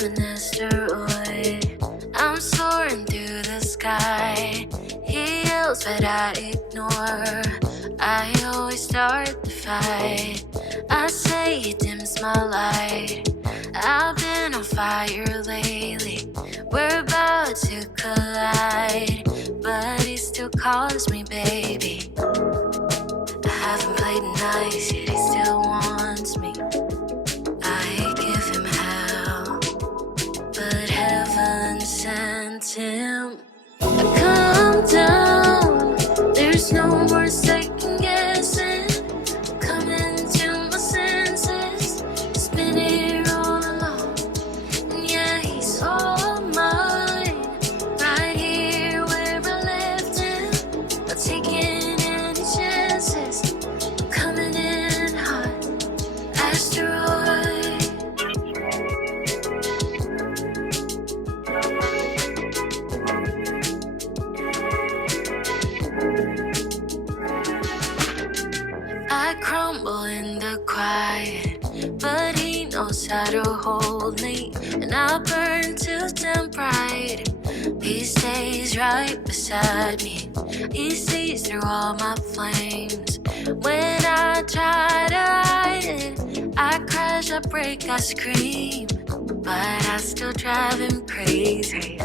I'm an asteroid. I'm soaring through the sky. He yells, but I ignore. I always start the fight. I say he dims my light. I've been on fire lately. We're about to collide, but he still calls me baby. I haven't played nice yet, he still wants me. I give him hell, but heaven sent him. Calm down, there's no more second guessing. Coming to my senses, it's been here all along. And yeah, he's all mine, right here where I left him. Not taking any chances, I'm coming in hot, asteroid. I crumble in the quiet, but he knows how to hold me. And I burn to dim bright. He stays right beside me. He sees through all my flames. When I try to hide it, I crash, I break, I scream. But I still drive him crazy.